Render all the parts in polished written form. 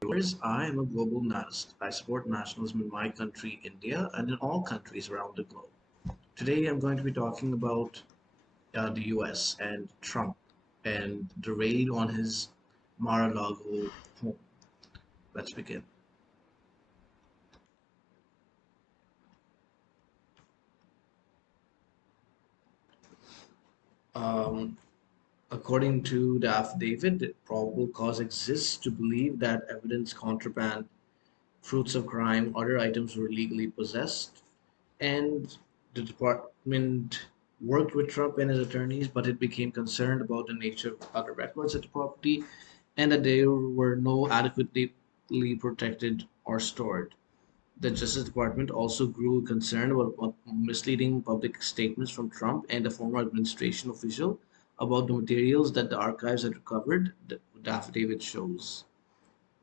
Viewers, I am a global nationalist. I support nationalism in my country, India, and in all countries around the globe. Today, I'm going to be talking about the US and Trump and the raid on his Mar-a-Lago home. Let's begin. Um, According to the affidavit, probable cause exists to believe that evidence contraband, fruits of crime, other items were illegally possessed, and the department worked with Trump and his attorneys, but it became concerned about the nature of other records at the property and that they were no adequately protected or stored. The Justice Department also grew concerned about misleading public statements from Trump and a former administration official about the materials that the archives had recovered, the affidavit shows.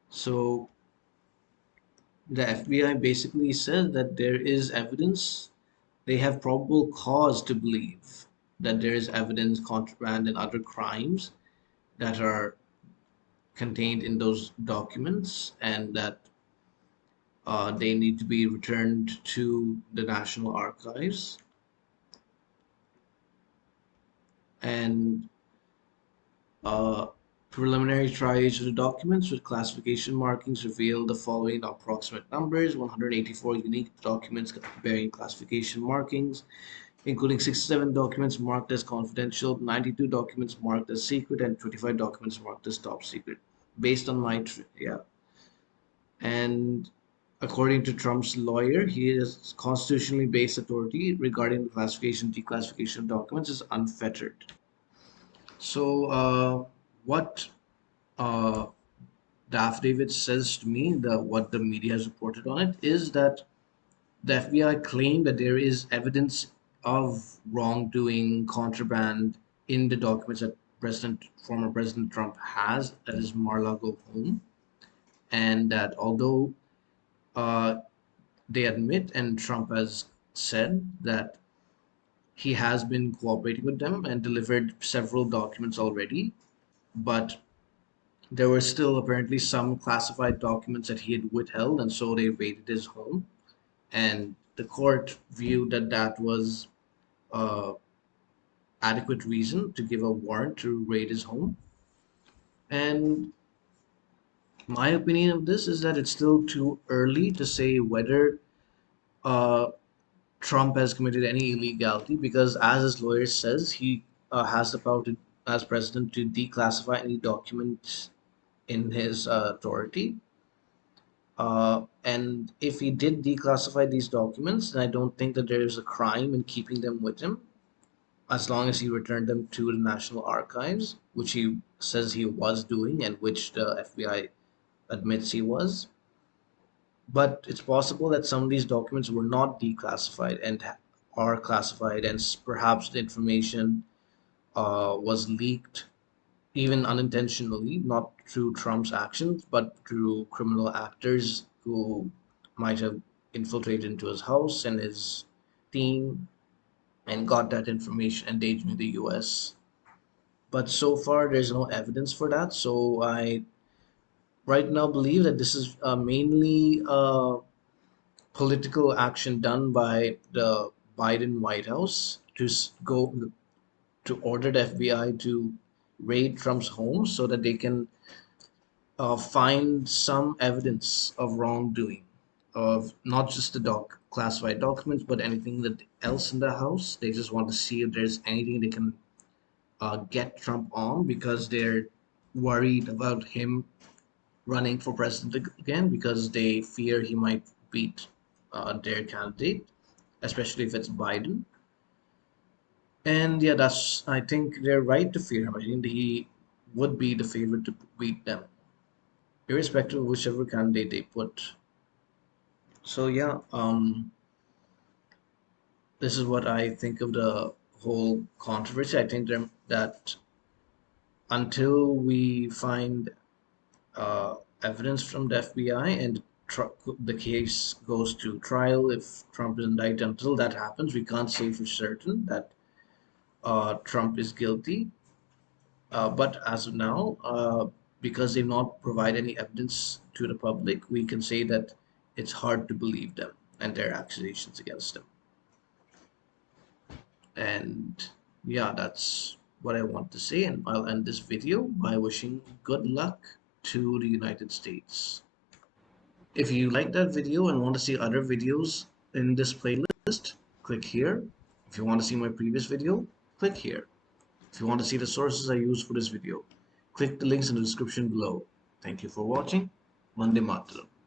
So the FBI basically said that there is evidence, they have probable cause to believe that there is evidence, contraband, and other crimes that are contained in those documents, and that they need to be returned to the National Archives. And uh, preliminary triage of the documents with classification markings reveal the following approximate numbers: 184 unique documents bearing classification markings, including 67 documents marked as confidential, 92 documents marked as secret, and 25 documents marked as top secret. Based on my, yeah. And according to Trump's lawyer, he is constitutionally based authority regarding the classification, declassification of documents is unfettered. So, what uh, the affidavit says to me, what the media has reported on it, is that the FBI claimed that there is evidence of wrongdoing, contraband in the documents that former President Trump has at his Mar-a-Lago home, and that although uh, they admit, and Trump has said that he has been cooperating with them and delivered several documents already, but there were still apparently some classified documents that he had withheld, and so they raided his home. And the court viewed that that was uh, adequate reason to give a warrant to raid his home. And my opinion of this is that it's still too early to say whether uh, Trump has committed any illegality, because, as his lawyer says, he has the power to, as president, to declassify any documents in his authority. And if he did declassify these documents, then I don't think that there is a crime in keeping them with him, as long as he returned them to the National Archives, which he says he was doing and which the FBI admits he was. But it's possible that some of these documents were not declassified and are classified, and perhaps the information was leaked even unintentionally, not through Trump's actions, but through criminal actors who might have infiltrated into his house and his team and got that information endangering the US. But so far, there's no evidence for that. So I right now believe that this is mainly political action done by the Biden White House to go to order the FBI to raid Trump's home so that they can find some evidence of wrongdoing, of not just the classified documents, but anything that else in the house. They just want to see if there's anything they can get Trump on, because they're worried about him running for president again, because they fear he might beat their candidate, especially if it's Biden. And yeah, I think they're right to fear him. I think he would be the favorite to beat them, irrespective of whichever candidate they put. So yeah, this is what I think of the whole controversy. I think that until we find uh, evidence from the FBI and the case goes to trial, if Trump is indicted, until that happens, we can't say for certain that Trump is guilty. But as of now, because they not provide any evidence to the public, we can say that it's hard to believe them and their accusations against them. And yeah, that's what I want to say. And I'll end this video by wishing good luck to the United States. If you like that video and want to see other videos in this playlist, click here. If you want to see my previous video, click here. If you want to see the sources I use for this video, click the links in the description below. Thank you for watching. Vande Mataram.